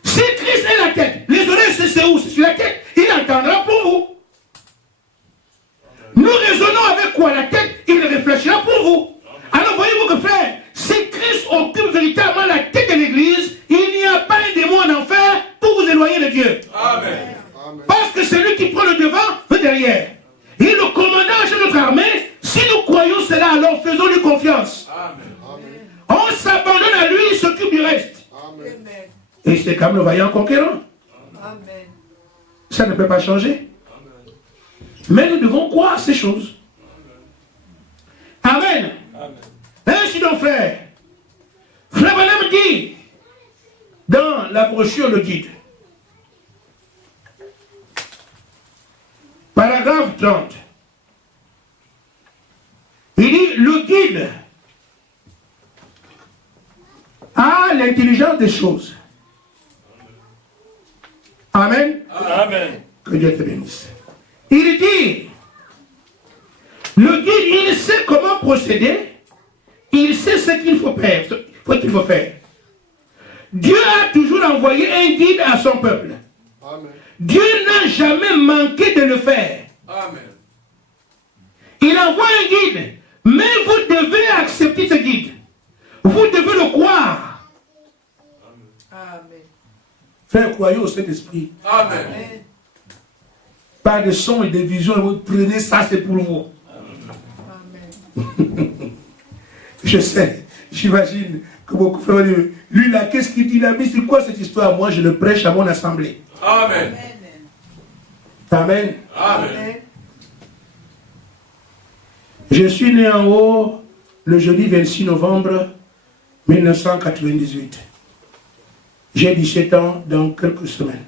Si Christ est la tête, les oreilles c'est où? C'est sur la tête. Il entendra pour vous. Nous raisonnons avec quoi? La tête, il réfléchira pour vous. Alors voyez-vous que frère, si Christ occupe véritablement la tête de l'église, il n'y a pas un démon en enfer pour vous éloigner de Dieu. Amen. Amen. Parce que celui qui prend le devant veut derrière. Et le commandant de notre armée, si nous croyons cela, alors faisons-lui confiance. confiance. Amen. On s'abandonne à lui, il s'occupe du reste. Amen. Amen. Et c'est comme le vaillant conquérant. Amen. Ça ne peut pas changer. Mais nous devons croire ces choses. Amen. Amen. Ainsi donc, frère. Frère Branham dit, dans la brochure, le guide, paragraphe 30, il dit, le guide a l'intelligence des choses. Amen. Amen. Que Dieu te bénisse. Il dit, le guide, il sait comment procéder, il sait ce qu'il faut faire. Dieu a toujours envoyé un guide à son peuple. Amen. Dieu n'a jamais manqué de le faire. Amen. Il envoie un guide, mais vous devez accepter ce guide. Vous devez le croire. Amen. Frère, croyez au Saint-Esprit. Amen. Amen. Pas de son et de vision, vous prenez ça, c'est pour vous. Amen. Je sais, j'imagine que beaucoup de frères disent, lui là, qu'est-ce qu'il dit là? Mais c'est quoi cette histoire? Moi, je le prêche à mon assemblée. Amen. Amen. Amen. Amen. Je suis né en haut le jeudi 26 novembre 1998. J'ai 17 ans dans quelques semaines.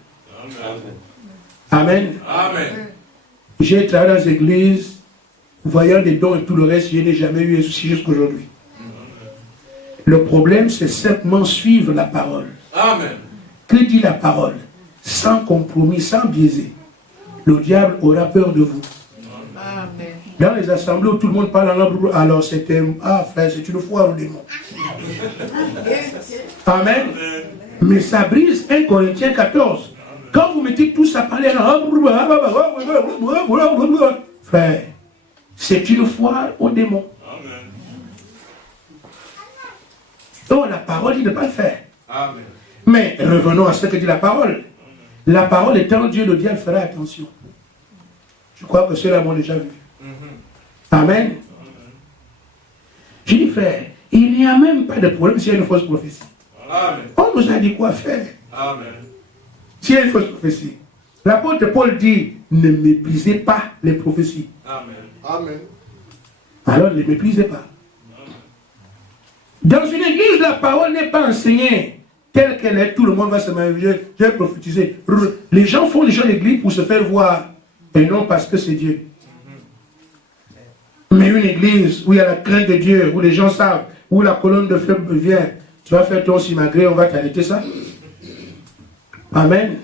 Amen. Amen. J'ai travaillé dans les églises, voyant des dons et tout le reste, je n'ai jamais eu un souci jusqu'aujourd'hui. Le problème, c'est simplement suivre la parole. Amen. Que dit la parole? Sans compromis, sans biaiser. Le diable aura peur de vous. Amen. Dans les assemblées où tout le monde parle en langue, alors c'était, ah frère, c'est une foire au démon. Amen. Mais ça brise 1 Corinthiens 14. Quand vous mettez tous à parler en frère, c'est une foire au démon. Donc la parole dit de ne pas le faire. Amen. Mais revenons à ce que dit la parole. La parole étant Dieu, le diable fera attention. Je crois que ceux-là m'ont déjà vu. Amen. J'ai dit, frère, il n'y a même pas de problème s'il y a une fausse prophétie. Amen. On nous a dit quoi faire Amen. s'il y a une fausse prophétie? L'apôtre Paul dit, ne méprisez pas les prophéties. Amen. Amen. Alors ne les méprisez pas. Dans une église, la parole n'est pas enseignée telle qu'elle est. Tout le monde va se marier. J'ai prophétisé. Les gens font les gens de l'église pour se faire voir. Et non parce que c'est Dieu. Mais une église où il y a la crainte de Dieu, où les gens savent, où la colonne de feu vient, tu vas faire ton simagré, on va t'arrêter ça. Amen.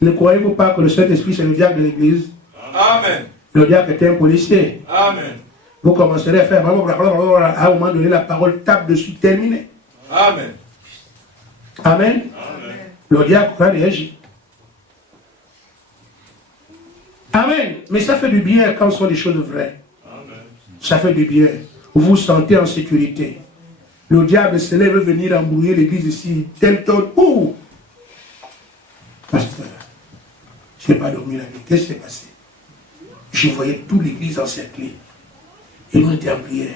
Ne croyez-vous pas que le Saint-Esprit c'est le diable de l'église? Amen. Le diable était un policier. Amen. Vous commencerez à faire à un moment donné, la parole tape dessus, terminé. Amen. Amen. Amen. Le diable va réagir. Amen. Mais ça fait du bien quand ce sont des choses vraies. Amen. Ça fait du bien. Vous vous sentez en sécurité. Le diable se lève, veut venir embrouiller l'église ici. Tel tonne. Ouh! Pasteur, je n'ai pas dormi la nuit. Qu'est-ce qui s'est passé? Je voyais toute l'église encerclée. Et nous étions en prière.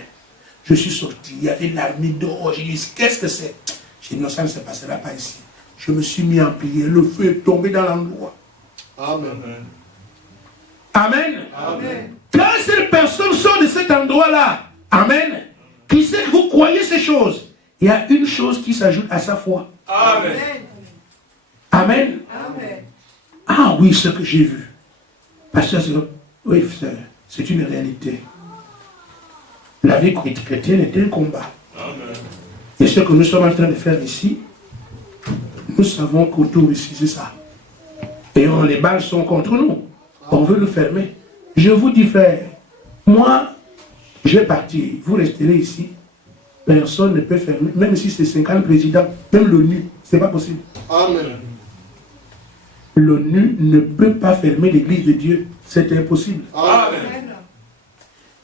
Je suis sorti. Il y avait l'armée dehors. J'ai dit, qu'est-ce que c'est? J'ai dit, non, ça ne se passera pas ici. Je me suis mis en prière. Le feu est tombé dans l'endroit. Amen. Amen. Amen. Quand cette personne sort de cet endroit-là, amen, qui sait que vous croyez ces choses, il y a une chose qui s'ajoute à sa foi. Amen. Amen. Amen. Ah oui, ce que j'ai vu. Pasteur, oui, c'est une réalité. La vie chrétienne est un combat. Amen. Et ce que nous sommes en train de faire ici, nous savons qu'autour ici, c'est ça. Et les balles sont contre nous. On veut nous fermer. Je vous dis, frère, moi, je vais partir. Vous resterez ici. Personne ne peut fermer. Même si c'est 50 présidents, même l'ONU, ce n'est pas possible. Amen. L'ONU ne peut pas fermer l'église de Dieu. C'est impossible. Amen.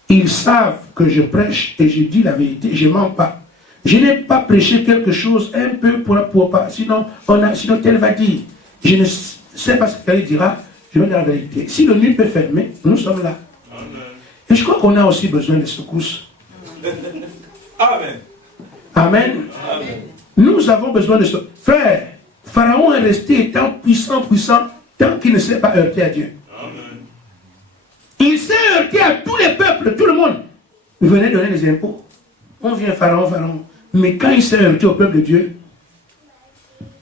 Ils savent que je prêche et je dis la vérité. Je ne mens pas. Je n'ai pas prêché quelque chose un peu pour pas. Sinon, sinon tel va dire. Je ne sais pas ce qu'elle dira. Je vais dire la vérité. Si l'ONU peut fermer, nous sommes là. Amen. Et je crois qu'on a aussi besoin de secousses. Amen. Amen. Amen. Nous avons besoin de ça. Frère, Pharaon est resté étant puissant, tant qu'il ne s'est pas heurté à Dieu. Amen. Il s'est heurté à tous les peuples, tout le monde. Il venait donner les impôts. On vient Pharaon, Pharaon. Mais quand il s'est heurté au peuple de Dieu,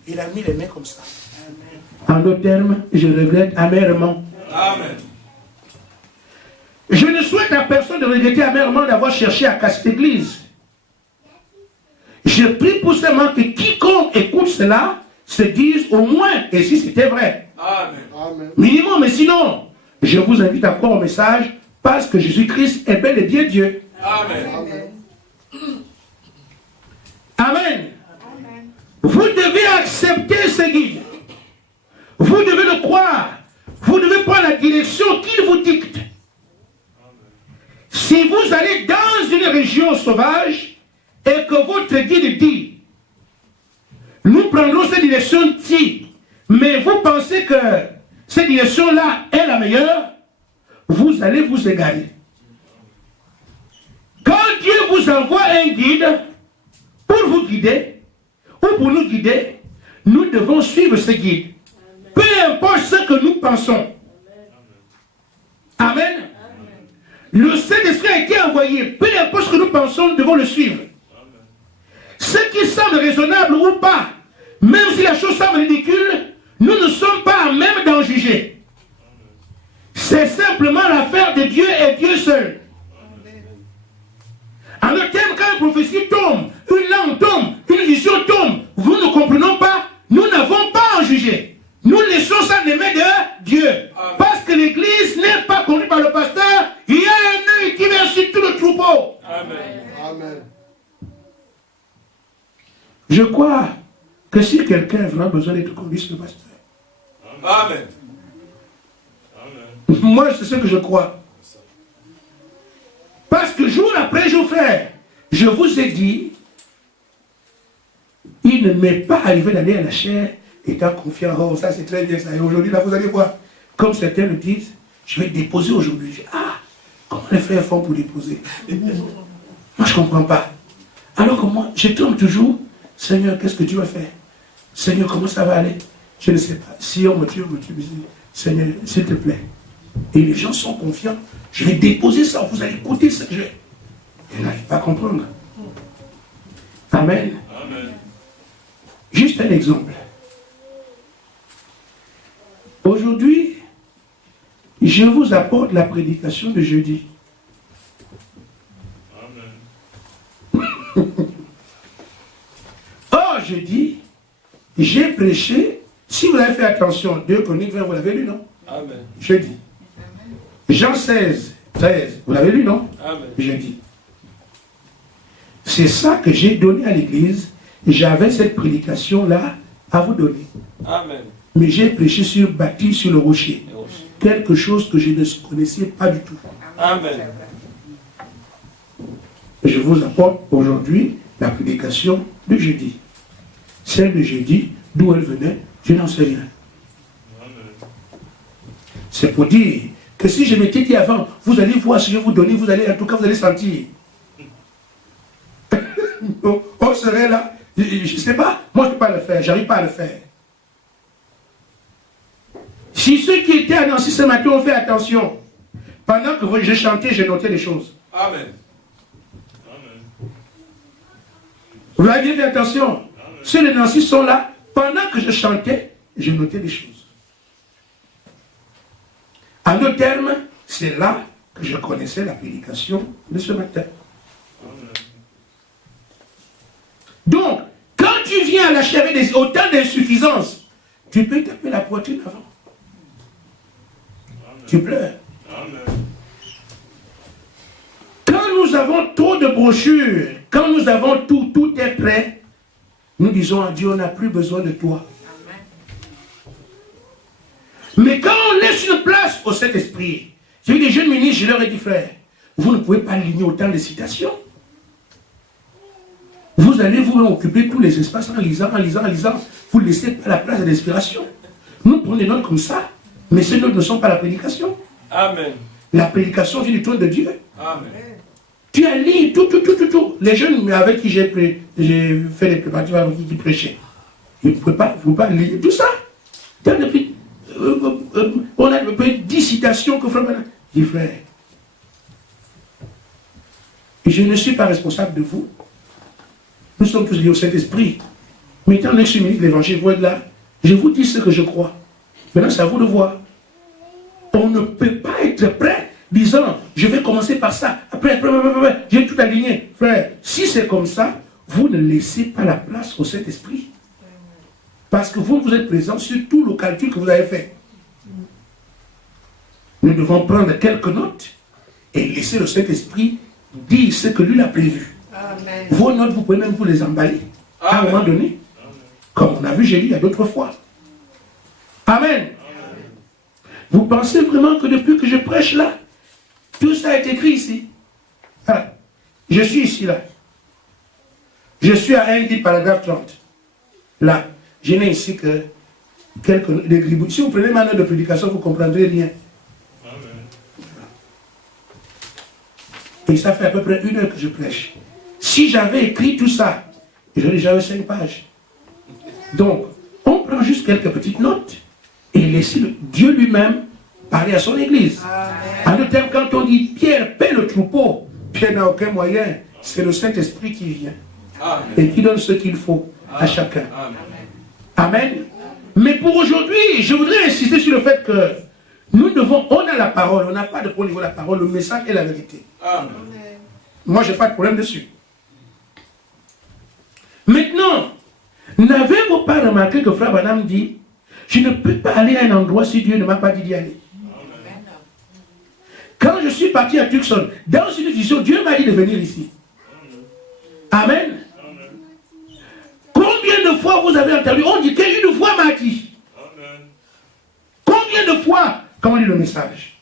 il a mis les mains comme ça. En d'autres termes, je regrette amèrement. Amen. Je ne souhaite à personne de regretter amèrement d'avoir cherché à casser l'église. Je prie pour seulement que quiconque écoute cela se dise au moins, et si c'était vrai. Amen. Amen. Minimum, mais sinon, je vous invite à croire au message parce que Jésus-Christ est bel et bien Dieu. Amen. Amen. Amen. Vous devez accepter ce guide. Vous devez le croire. Vous devez prendre la direction qu'il vous dicte. Si vous allez dans une région sauvage et que votre guide dit nous prendrons cette direction-ci, mais vous pensez que cette direction-là est la meilleure, vous allez vous égarer. Quand Dieu vous envoie un guide pour vous guider ou pour nous guider, nous devons suivre ce guide. Peu importe ce que nous pensons. Amen. Le Saint-Esprit a été envoyé. Peu importe ce que nous pensons, nous devons le suivre. Ce qui semble raisonnable ou pas, même si la chose semble ridicule, nous ne sommes pas à même d'en juger. C'est simplement l'affaire de Dieu et Dieu seul. En d'autres termes, quand une prophétie tombe, une langue tombe, une vision tombe, vous ne comprenons pas, nous n'avons pas à en juger. Nous laissons ça dans les mains de Dieu. Amen. Parce que l'église n'est pas conduite par le pasteur, il y a un œil qui vient sur tout le troupeau. Amen. Amen. Je crois que si quelqu'un a vraiment besoin d'être conduit, c'est le pasteur. Amen. Amen. Moi, c'est ce que je crois. Parce que jour après jour, frère, je vous ai dit, il ne m'est pas arrivé d'aller à la chair étant confiant. Oh, ça c'est très bien ça. Et aujourd'hui, là, vous allez voir, comme certains le disent, je vais déposer aujourd'hui. Ah, comment les frères font pour déposer? Moi, je ne comprends pas. Alors que moi, je tourne toujours, Seigneur, qu'est-ce que tu vas faire? Seigneur, comment ça va aller? Je ne sais pas. Si on me tue, Seigneur, s'il te plaît. Et les gens sont confiants. Je vais déposer ça, vous allez écouter ce que j'ai. Ils n'arrivent pas à comprendre. Amen. Amen. Juste un exemple. Aujourd'hui, je vous apporte la prédication de jeudi. Amen. Or, jeudi, j'ai prêché, si vous avez fait attention, 2 Chroniques 20, vous l'avez lu, non? Amen. Jeudi. Jean 16, 13, vous l'avez lu, non? Amen. Jeudi. C'est ça que j'ai donné à l'église. J'avais cette prédication-là à vous donner. Amen. Mais j'ai prêché bâti sur le rocher. Quelque chose que je ne connaissais pas du tout. Amen. Je vous apporte aujourd'hui la prédication de jeudi. Celle de jeudi, d'où elle venait, je n'en sais rien. C'est pour dire que si je m'étais dit avant, vous allez voir ce que je vais vous donner, vous allez, en tout cas, vous allez sentir. On serait là, je ne sais pas, moi je ne peux pas le faire, j'arrive pas à le faire. Si ceux qui étaient à Nancy ce matin ont fait attention, pendant que je chantais, j'ai noté des choses. Amen. Amen. Vous avez bien fait attention. Ceux de Nancy sont là, pendant que je chantais, j'ai noté des choses. En d'autres termes, c'est là que je connaissais la prédication de ce matin. Donc, quand tu viens à lâcher avec autant d'insuffisance, tu peux taper la poitrine avant. Tu pleures. Amen. Quand nous avons trop de brochures, quand nous avons tout est prêt, nous disons à Dieu, on n'a plus besoin de toi. Mais quand on laisse une place au Saint-Esprit, j'ai eu des jeunes ministres, je leur ai dit, frère, vous ne pouvez pas aligner autant de citations. Vous allez vous occuper tous les espaces en lisant. Vous ne laissez pas la place à l'inspiration. Nous prenons des notes comme ça, mais ces notes ne sont pas la prédication. Amen. La prédication vient du trône de Dieu. Amen. Tu as lu tout. Les jeunes avec qui j'ai fait les préparatifs avec qui prêchaient. Vous ne pouvez pas lire tout ça. On a 10 citations que frère Branham dit, frère. Je ne suis pas responsable de vous. Nous sommes tous liés au Saint-Esprit. Mais étant donné que je suis ministre de l'Évangile, vous êtes là, je vous dis ce que je crois. Maintenant, c'est à vous de voir. On ne peut pas être prêt disant, je vais commencer par ça, après, j'ai tout aligné. Frère, si c'est comme ça, vous ne laissez pas la place au Saint-Esprit. Parce que vous êtes présent sur tout le calcul que vous avez fait. Nous devons prendre quelques notes et laisser le Saint-Esprit dire ce que lui a prévu. Amen. Vos notes, vous pouvez même vous les emballer. À un moment donné. Comme on a vu, j'ai dit il y a d'autres fois. Amen. Vous pensez vraiment que depuis que je prêche là, tout ça est écrit ici? Ah, je suis ici là. Je suis à 1 paragraphe 30. Là, je n'ai ici que quelques dégribouilles. Si vous prenez ma note de prédication, vous ne comprendrez rien. Et ça fait à peu près 1 heure que je prêche. Si j'avais écrit tout ça, j'aurais déjà eu 5 pages. Donc, on prend juste quelques petites notes et laisse Dieu lui-même parler à son église. En d'autres termes, quand on dit Pierre paie le troupeau, Pierre n'a aucun moyen. C'est le Saint-Esprit qui vient et qui donne ce qu'il faut à chacun. Amen. Mais pour aujourd'hui, je voudrais insister sur le fait que nous devons, on a la parole, on n'a pas de problème au niveau de la parole, le message est la vérité. Amen. Moi, je n'ai pas de problème dessus. Maintenant, n'avez-vous pas remarqué que Frère Branham dit, je ne peux pas aller à un endroit si Dieu ne m'a pas dit d'y aller. Quand je suis parti à Tucson, dans une vision, Dieu m'a dit de venir ici. Amen. Combien de fois vous avez entendu, on dit qu'une fois m'a dit. Combien de fois, comment dit le message?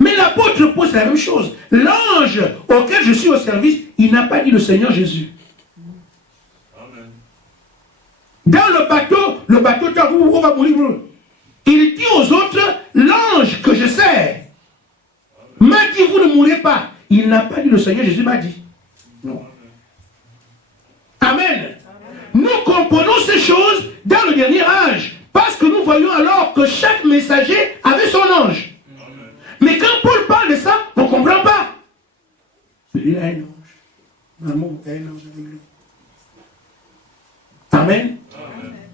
Mais l'apôtre Paul, c'est la même chose. L'ange auquel je suis au service, il n'a pas dit le Seigneur Jésus. Dans le bateau, on va mourir. Il dit aux autres, l'ange que je sers m'a dit, vous ne mourrez pas. Il n'a pas dit le Seigneur Jésus m'a dit. Non. Amen. Nous comprenons ces choses dans le dernier âge. Parce que nous voyons alors que chaque messager avait son ange. Mais quand Paul parle de ça, on ne comprend pas. Il a un ange. Maman, il a un ange avec lui. Amen.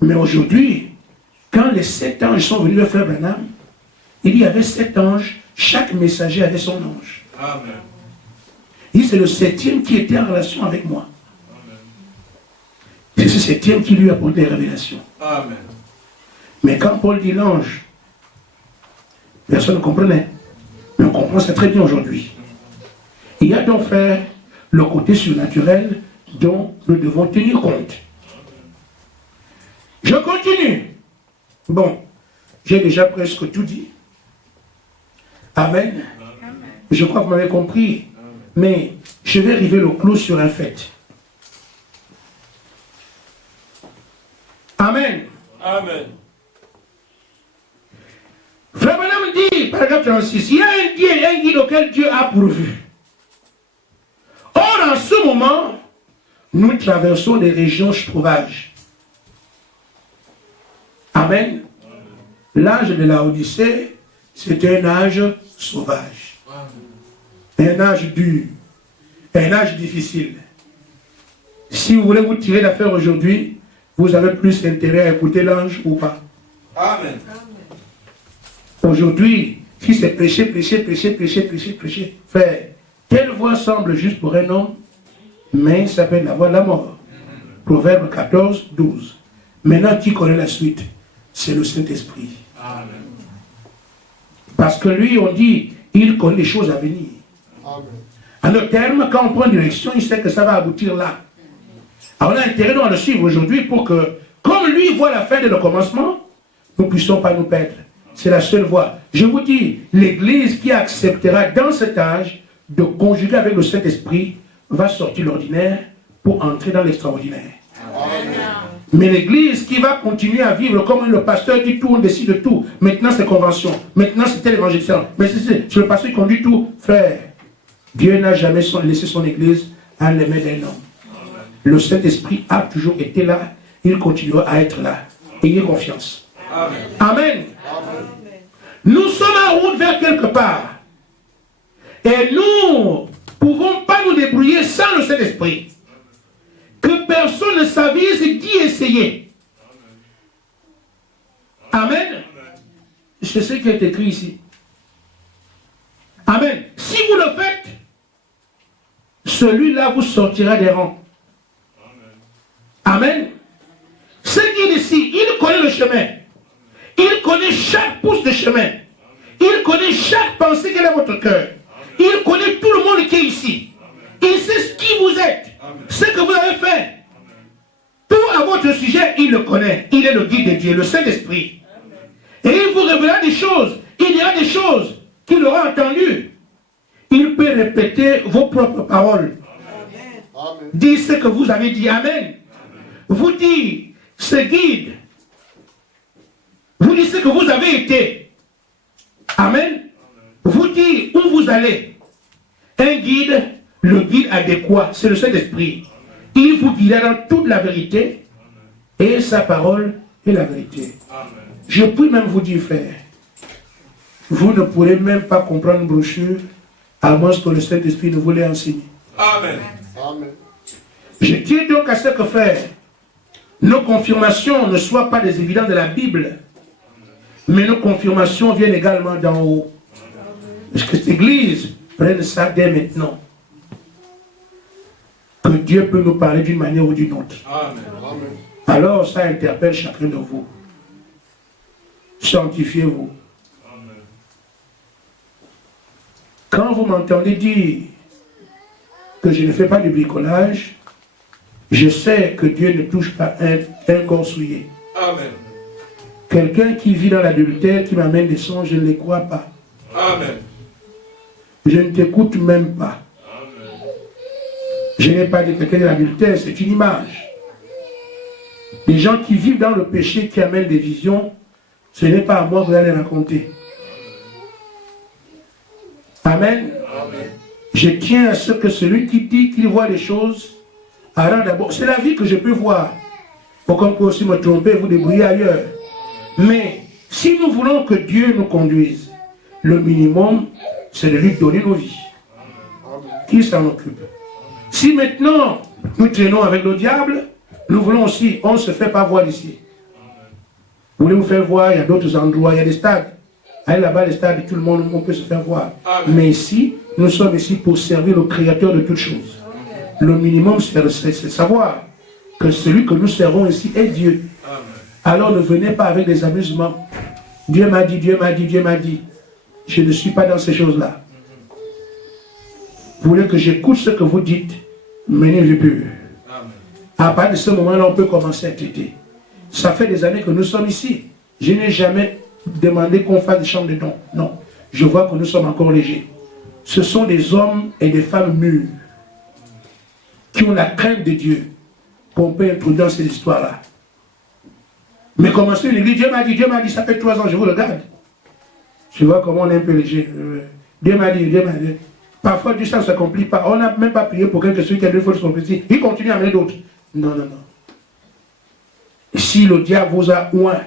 Mais aujourd'hui, quand les 7 anges sont venus vers Frère Branham, il y avait 7 anges, chaque messager avait son ange. Amen. Il c'est le 7e qui était en relation avec moi. C'est ce 7e qui lui apporte les révélations. Amen. Mais quand Paul dit l'ange, personne ne comprenait. Mais on comprend ça très bien aujourd'hui. Il y a donc, frère, le côté surnaturel dont nous devons tenir compte. Je continue. Bon, j'ai déjà presque tout dit. Amen. Je crois que vous m'avez compris. Mais je vais arriver le clou sur un fait. Amen. Amen. Frère Branham dit, paragraphe 36, il y a un guide auquel Dieu a pourvu. Or, en ce moment, nous traversons des régions sauvages. Amen. L'âge de la Odyssée, c'était un âge sauvage. Un âge dur. Un âge difficile. Si vous voulez vous tirer d'affaire aujourd'hui, vous avez plus intérêt à écouter l'ange ou pas. Amen. Aujourd'hui, si c'est prêcher, frère, telle voix semble juste pour un homme, mais ça s'appelle la voix de la mort. Proverbe 14, 12. Maintenant, qui connaît la suite? C'est le Saint-Esprit. Amen. Parce que lui, on dit, il connaît les choses à venir. Amen. En d'autres termes, quand on prend une direction, il sait que ça va aboutir là. Alors on a intérêt à le suivre aujourd'hui pour que, comme lui voit la fin et le commencement, nous ne puissions pas nous perdre. C'est la seule voie. Je vous dis, l'Église qui acceptera dans cet âge de conjuguer avec le Saint-Esprit va sortir l'ordinaire pour entrer dans l'extraordinaire. Mais l'Église qui va continuer à vivre comme le pasteur dit tout, on décide de tout. Maintenant c'est convention. Maintenant c'est tel évangélisation. Mais c'est le pasteur qui conduit tout. Frère, Dieu n'a jamais laissé son Église à les mains d'un homme. Le Saint-Esprit a toujours été là. Il continuera à être là. Ayez confiance. Amen. Amen. Nous sommes en route vers quelque part. Et nous ne pouvons pas nous débrouiller sans le Saint-Esprit. Que personne ne s'avise d'y essayer. Amen. C'est ce qui est écrit ici. Amen. Si vous le faites, celui-là vous sortira des rangs. Amen. Ce qu'il dit ici, il connaît le chemin. Il connaît chaque pouce de chemin. Il connaît chaque pensée qui est dans votre cœur. Il connaît tout le monde qui est ici. Il sait ce qui vous êtes. Ce que vous avez fait. Tout à votre sujet, il le connaît. Il est le guide de Dieu, le Saint-Esprit. Et il vous révélera des choses. Il y a des choses qu'il aura entendues. Il peut répéter vos propres paroles. Amen. Dire ce que vous avez dit. Amen. Vous dire ce guide. Vous dire ce que vous avez été. Amen. Vous dire où vous allez. Un guide, le guide adéquat, c'est le Saint-Esprit. Il vous guidera dans toute la vérité. Et sa parole est la vérité. Je puis même vous dire, frère, vous ne pourrez même pas comprendre une brochure à moins que le Saint-Esprit ne vous l'ait enseigné. Amen. Amen. Je tiens donc à ce que, frère, nos confirmations ne soient pas des évidences de la Bible, mais nos confirmations viennent également d'en haut. Parce que cette Église prenne ça dès maintenant. Que Dieu peut nous parler d'une manière ou d'une autre. Amen. Amen. Alors ça interpelle chacun de vous. Sanctifiez-vous. Quand vous m'entendez dire que je ne fais pas de bricolage, je sais que Dieu ne touche pas un corps souillé. Amen. Quelqu'un qui vit dans l'adultère, qui m'amène des sons, je ne les crois pas. Amen. Je ne t'écoute même pas. Je n'ai pas dit quelqu'un de l'adultère, c'est une image. Les gens qui vivent dans le péché, qui amènent des visions, ce n'est pas à moi que vous allez raconter. Amen. Amen. Je tiens à ce que celui qui dit qu'il voit les choses, alors d'abord, c'est la vie que je peux voir. Pour qu'on puisse aussi me tromper et vous débrouiller ailleurs. Mais si nous voulons que Dieu nous conduise, le minimum, c'est de lui donner nos vies. Qui s'en occupe? Si maintenant nous traînons avec le diable, nous voulons aussi, on ne se fait pas voir ici. Vous voulez vous faire voir, il y a d'autres endroits, il y a des stades. Allez là-bas, les stades, tout le monde, on peut se faire voir. Amen. Mais ici, nous sommes ici pour servir le Créateur de toutes choses. Le minimum, c'est savoir que celui que nous servons ici est Dieu. Amen. Alors ne venez pas avec des amusements. Dieu m'a dit, Dieu m'a dit, Dieu m'a dit. Je ne suis pas dans ces choses-là. Vous voulez que j'écoute ce que vous dites, menez une vie pure. Amen. À partir de ce moment-là, on peut commencer à traiter. Ça fait des années que nous sommes ici. Je n'ai jamais demandé qu'on fasse des chambres de dons. Non. Je vois que nous sommes encore légers. Ce sont des hommes et des femmes mûrs qui ont la crainte de Dieu qu'on peut introduire dans ces histoires-là. Mais commencer une église, Dieu m'a dit, ça fait 3 ans, je vous regarde. Je vois comment on est un peu léger. Dieu m'a dit, Dieu m'a dit. Parfois, Dieu, ça ne s'accomplit pas. On n'a même pas prié pour quelque chose qui a 2 fois son petit. Il continue à amener d'autres. Non, non, non. Si le diable vous a oint,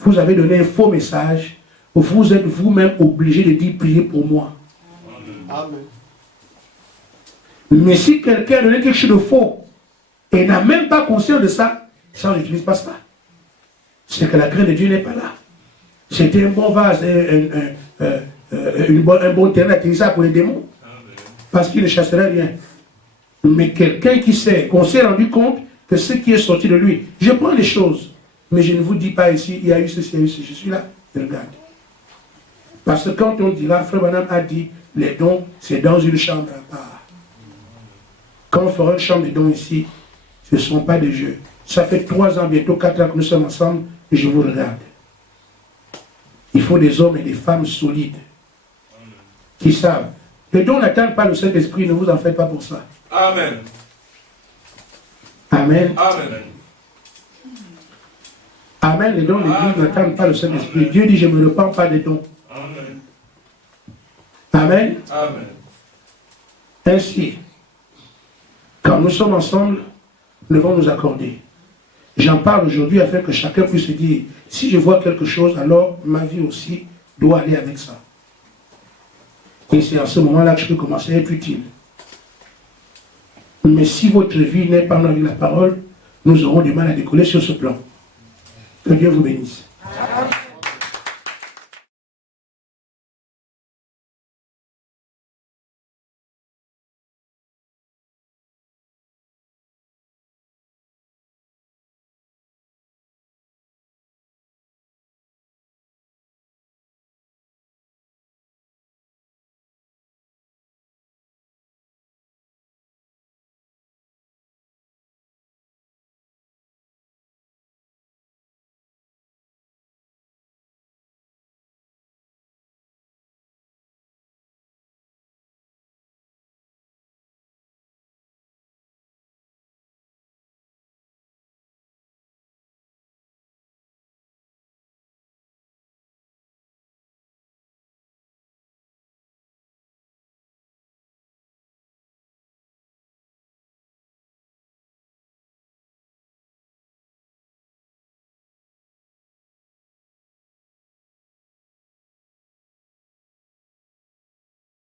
vous avez donné un faux message, vous êtes vous-même obligé de dire priez pour moi. Amen. Mais si quelqu'un a donné quelque chose de faux et n'a même pas conscience de ça, ça on n'utilise pas ça. C'est que la crainte de Dieu n'est pas là. C'était un bon vase, un bon terrain d'atterrissage pour les démons. Parce qu'il ne chasserait rien. Mais quelqu'un qui sait, qu'on s'est rendu compte que ce qui est sorti de lui, je prends les choses, mais je ne vous dis pas ici, il y a eu ceci, il y a eu ceci, je suis là, je regarde. Parce que quand on dira, Frère Branham a dit, les dons, c'est dans une chambre à part. Quand on fera une chambre de dons ici, ce ne sont pas des jeux. Ça fait 3 ans, bientôt 4 ans que nous sommes ensemble, et je vous regarde. Il faut des hommes et des femmes solides, qui savent. Les dons n'attendent pas le Saint-Esprit, ne vous en faites pas pour ça. Amen. Amen. Amen. Amen. Les dons de l'Église n'attendent pas le Saint-Esprit. Dieu dit, je ne me repens pas des dons. Amen. Amen. Amen. Ainsi, quand nous sommes ensemble, nous devons nous accorder. J'en parle aujourd'hui afin que chacun puisse se dire, si je vois quelque chose, alors ma vie aussi doit aller avec ça. Et c'est à ce moment-là que je peux commencer à être utile. Mais si votre vie n'est pas avec la parole, nous aurons du mal à décoller sur ce plan. Que Dieu vous bénisse.